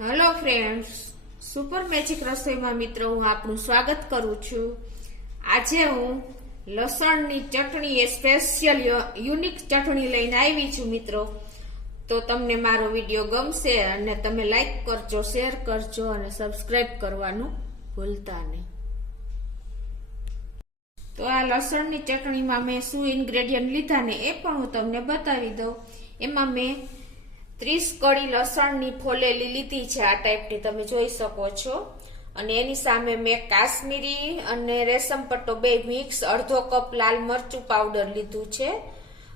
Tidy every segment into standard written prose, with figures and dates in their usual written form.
Hello friends, super magic રસોઈમાં મિત્રો હું આપનું સ્વાગત કરું છું। આજે હું લસણની ચટણી એ સ્પેશિયલ યુનિક ચટણી લઈને આવી છું મિત્રો। તો તમને મારો વિડીયો ગમશે અને તમે લાઈક કરજો, શેર કરજો અને સબસ્ક્રાઇબ કરવાનું ભૂલતા નહીં। તો આ લસણની ચટણીમાં મેં શું ઇન્ગ્રેડિયન્ટ લીધા ને એ પણ હું તમને બતાવી દઉં। એમાં મેં 30 કળી લસણની ફોલેલી લીધી છે, આ ટાઈપની તમે જોઈ શકો છો। અને એની સામે મેં કાશ્મીરી અને રેશમ પટ્ટો બે મિક્સ અડધો કપ લાલ મરચું પાવડર લીધું છે।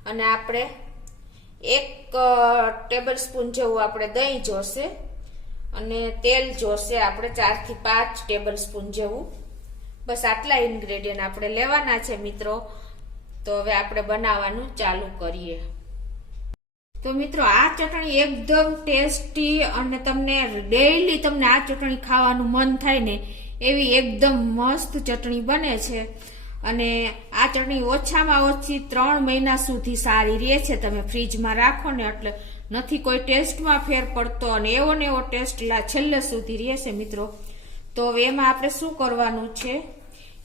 અને આપણે 1 ટેબલ સ્પૂન જેવું આપણે દહીં જોશે અને તેલ જોશે આપણે 4 થી 5 ટેબલ સ્પૂન જેવું। બસ આટલા ઇન્ગ્રેડિયન્ટ આપણે લેવાના છે મિત્રો। તો હવે આપણે બનાવવાનું ચાલુ કરીએ। તો મિત્રો આ ચટણી એકદમ ટેસ્ટી અને તમને ડેઈલી તમને આ ચટણી ખાવાનું મન થાય ને એવી એકદમ મસ્ત ચટણી બને છે। અને આ ચટણી ઓછામાં ઓછી 3 મહિના સુધી સારી રહે છે। તમે ફ્રીજમાં રાખો ને એટલે નથી કોઈ ટેસ્ટમાં ફેર પડતો અને એવો ને એવો ટેસ્ટ છેલ્લે સુધી રહેશે મિત્રો। તો હવે એમાં આપણે શું કરવાનું છે,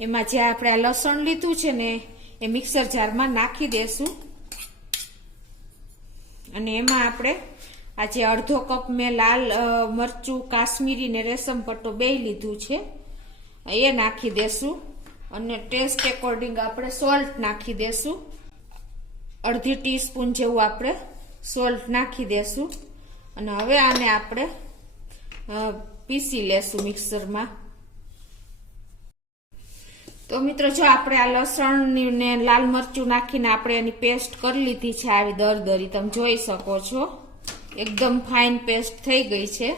એમાં જે આપણે આ લસણ લીધું છે ને એ મિક્સર જારમાં નાખી દેશું। અને એમાં આપણે આજે અડધો કપ મેં લાલ મરચું કાશ્મીરી ને રેશમ પટ્ટો બે લીધું છે એ નાખી દેશું। અને ટેસ્ટ એકોર્ડિંગ આપણે સોલ્ટ નાખી દેશું, અડધી ટીસ્પૂન જેવું આપણે સોલ્ટ નાખી દેશું। અને હવે આને આપણે પીસી લેશું મિક્સરમાં। તો મિત્રો જો આપણે આ લસણ ને લાલ મરચું નાખીને આપણે એની પેસ્ટ કરી લીધી છે, આવી દરદરી તમે જોઈ શકો છો, એકદમ ફાઇન પેસ્ટ થઈ ગઈ છે।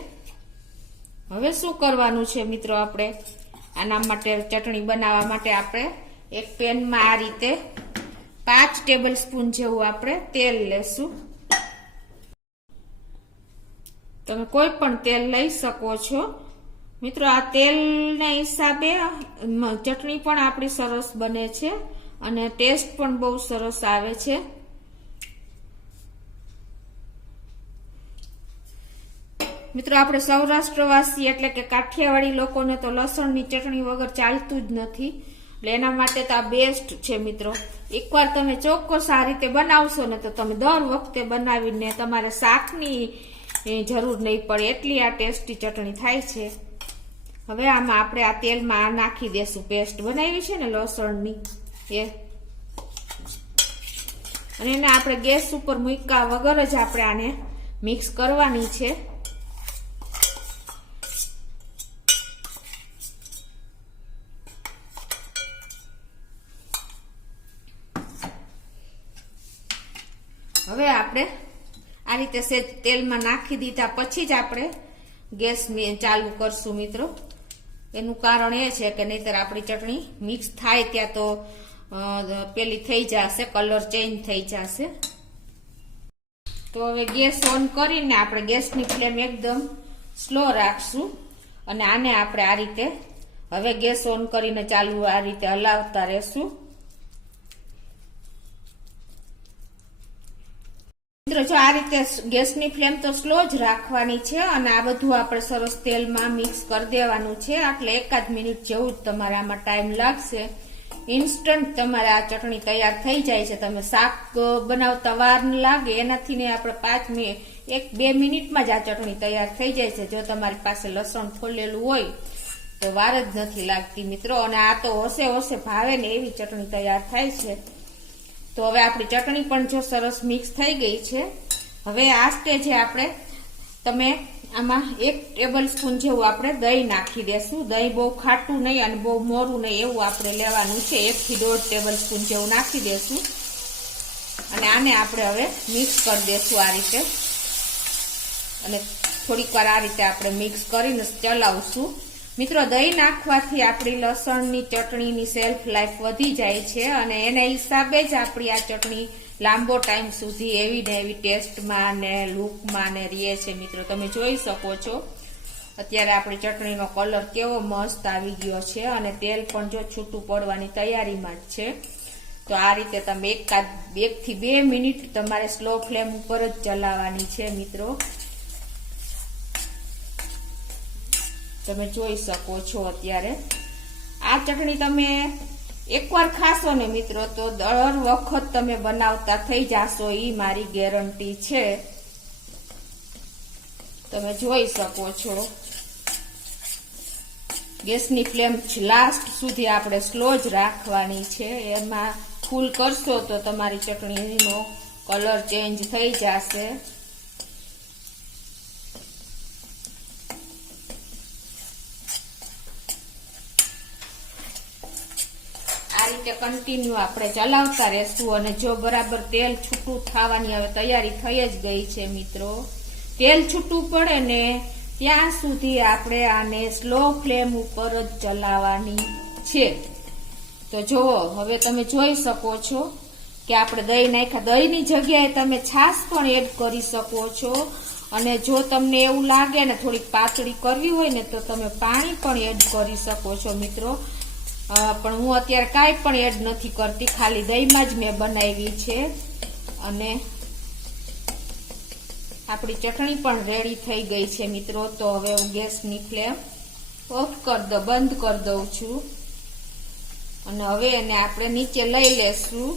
હવે શું કરવાનું છે મિત્રો, આપણે આના માટે ચટણી બનાવવા માટે આપણે એક પેનમાં આ રીતે 5 ટેબલ સ્પૂન જેવું આપણે તેલ લેશું। તમે કોઈ પણ તેલ લઈ શકો છો મિત્રો। આ તેલના હિસાબે ચટણી પણ આપણી સરસ બને છે અને ટેસ્ટ પણ બહુ સરસ આવે છે। મિત્રો આપણે સૌરાષ્ટ્રવાસી એટલે કે કાઠિયાવાડી લોકોને તો લસણની ચટણી વગર ચાલતું જ નથી, એટલે એના માટે તો આ બેસ્ટ છે મિત્રો। એકવાર તમે ચોક્કસ આ રીતે બનાવશો ને તો તમે દર વખતે બનાવીને તમારે શાકની જરૂર નહીં પડે, એટલી આ ટેસ્ટી ચટણી થાય છે। હવે આમાં આપણે આ તેલમાં નાખી દેશું પેસ્ટ બનાવી છે ને લસણની એ, અને એને આપણે ગેસ ઉપર મૂક્યા વગર જ આપણે આને મિક્સ કરવાની છે। હવે આપણે આ રીતે સેજ તેલમાં નાખી દીધા પછી જ આપણે ગેસ ચાલુ કરશું મિત્રો। એનું કારણ એ છે કે નહીતર આપણી ચટણી મિક્સ થાય ત્યાં તો પેલી થઈ જશે, કલર ચેન્જ થઈ જશે। તો હવે ગેસ ઓન કરીને આપણે ગેસની ફ્લેમ એકદમ સ્લો રાખશું અને આને આપણે આ રીતે હવે ગેસ ઓન કરીને ચાલુ આ રીતે હલાવતા રહેશું। મિત્રો જો આ રીતે ગેસની ફ્લેમ તો સ્લો જ રાખવાની છે અને આ બધું આપણે સરસ તેલમાં મિક્સ કરી દેવાનું છે, એટલે 1 મિનિટ જેવું જ તમારે આમાં ટાઈમ લાગશે। ઇન્સ્ટન્ટ તમારે આ ચટણી તૈયાર થઈ જાય છે। તમે શાક બનાવતા વાર લાગે એનાથી ને આપણે 1-2 મિનિટમાં જ આ ચટણી તૈયાર થઈ જાય છે, જો તમારી પાસે લસણ ફોલેલું હોય તો વાર જ નથી લાગતી મિત્રો। અને આ તો હોશે ભાવે ને એવી ચટણી તૈયાર થાય છે। તો હવે આપણી ચટણી પણ જો સરસ મિક્સ થઈ ગઈ છે। હવે આ સ્ટેજે આપણે તમે આમાં 1 ટેબલ સ્પૂન જેવું આપણે દહીં નાખી દેશું। દહીં બહુ ખાટું નહીં અને બહુ મોરું નહીં એવું આપણે લેવાનું છે, 1 થી 1.5 ટેબલ સ્પૂન જેવું નાખી દેશું અને આને આપણે હવે મિક્સ કરી દેશું આ રીતે। અને થોડીક વાર આ રીતે આપણે મિક્સ કરીને ચલાવશું મિત્રો। દહીં નાખવાથી આપણી લસણની ચટણીની સેલ્ફ લાઈફ વધી જાય છે અને એના હિસાબે જ આપણી આ ચટણી લાંબો ટાઈમ સુધી એવી ને એવી ટેસ્ટમાં ને લુકમાં ને રહે છે મિત્રો। તમે જોઈ શકો છો અત્યારે આપણી ચટણીનો કલર કેવો મસ્ત આવી ગયો છે અને તેલ પણ જો છૂટું પડવાની તૈયારીમાં જ છે। તો આ રીતે તમે 1 થી 2 મિનિટ તમારે સ્લો ફ્લેમ ઉપર જ ચલાવવાની છે મિત્રો। તમે જોઈ શકો છો. અત્યારે આ ચટણી તમે એકવાર ખાશો ને મિત્રો તો દર વખત તમે બનાવતા થઈ જાશો, એ મારી ગેરંટી છે. તમે જોઈ શકો છો. ગેસની ફ્લેમ લાસ્ટ સુધી આપણે સ્લો જ રાખવાની છે. એમાં ફૂલ કરશો તો તમારી ચટણીનો કલર ચેન્જ થઈ જશે. આ રીતે કન્ટિન્યુ આપણે ચલાવતા રહેશું અને જો બરાબર તેલ છૂટું થવાની હવે તૈયારી થઈ જ ગઈ છે મિત્રો. તેલ છૂટું પડે ને ત્યાં સુધી આપણે આને સ્લો ફ્લેમ ઉપર જ ચલાવવાની છે. તો જુઓ હવે તમે જોઈ શકો છો કે આપણે દહીં નાખ્યા. દહીંની જગ્યાએ તમે છાશ પણ એડ કરી શકો છો અને જો તમને એવું લાગે ને થોડીક પાતળી કરવી હોય ને તો તમે પાણી પણ એડ કરી શકો છો મિત્રો. પણ હું અત્યારે કાંઈ પણ એડ નથી કરતી, ખાલી દહીંમાં જ મેં બનાવી છે. અને આપણી ચટણી પણ રેડી થઈ ગઈ છે મિત્રો. તો હવે હું ગેસની ફ્લેમ ઓફ બંધ કરી દઉં છું અને હવે એને આપણે નીચે લઈ લેશું.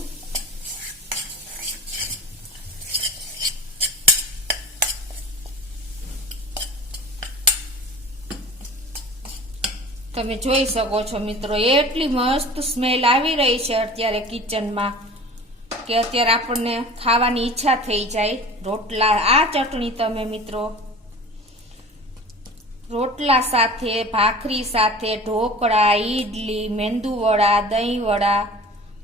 તમે જોઈ શકો છો મિત્રો, એટલી મસ્ત સ્મેલ આવી રહી છે અત્યારે કિચનમાં કે અત્યારે આપણને ખાવાની ઈચ્છા થઈ જાય. રોટલા આ ચટણી તમે મિત્રો રોટલા સાથે, ભાખરી સાથે, ઢોકળા, ઈડલી, મેંદુવડા, દહીંવડા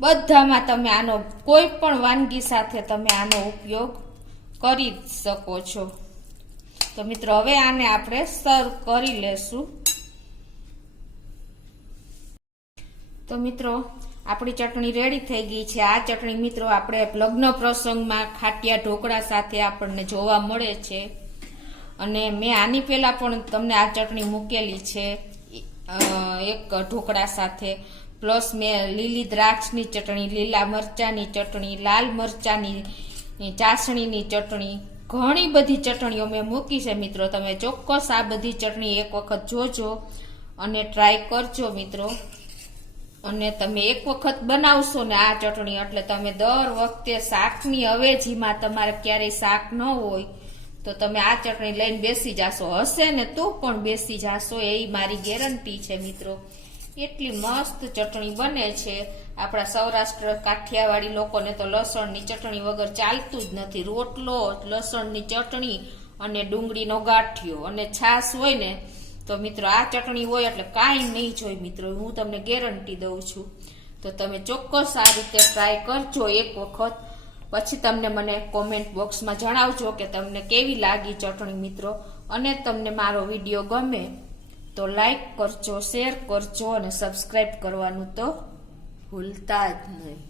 બધામાં તમે આનો કોઈ પણ વાનગી સાથે તમે આનો ઉપયોગ કરી શકો છો. તો મિત્રો હવે આને આપણે સર્વ કરી લેશું. તો મિત્રો આપણી ચટણી રેડી થઈ ગઈ છે. આ ચટણી મિત્રો આપણે લગ્ન પ્રસંગમાં ખાટિયા ઢોકળા સાથે આપણને જોવા મળે છે અને મેં આની પહેલા પણ તમને આ ચટણી મૂકેલી છે એક ઢોકળા સાથે. પ્લસ મેં લીલી દ્રાક્ષની ચટણી, લીલા મરચાની ચટણી, લાલ મરચાની ચાસણીની ચટણી, ઘણી બધી ચટણીઓ મેં મૂકી છે મિત્રો. તમે ચોક્કસ આ બધી ચટણી એક વખત જોજો અને ટ્રાય કરજો મિત્રો. અને તમે એક વખત બનાવશો ને આ ચટણી એટલે તમે દર વખતે શાકની અવેજીમાં તમારે ક્યારેય શાક ન હોય તો તમે આ ચટણી લઈને બેસી જાશો. હશે ને તો પણ બેસી જાશો, એ મારી ગેરંટી છે મિત્રો. એટલી મસ્ત ચટણી બને છે. આપણા સૌરાષ્ટ્ર કાઠિયાવાડી લોકોને તો લસણની ચટણી વગર ચાલતું જ નથી. રોટલો, લસણની ચટણી અને ડુંગળીનો ગાંઠિયો અને છાશ હોય ને તો મિત્રો આ ચટણી હોય એટલે કાંઈ નહીં જોઈ મિત્રો, હું તમને ગેરંટી દઉં છું. તો તમે ચોક્કસ આ રીતે ટ્રાય કરજો એક વખત. પછી તમને મને કોમેન્ટ બોક્સમાં જણાવજો કે તમને કેવી લાગી ચટણી મિત્રો. અને તમને મારો વિડીયો ગમે તો લાઈક કરજો, શેર કરજો અને સબસ્ક્રાઈબ કરવાનું તો ભૂલતા જ નહીં.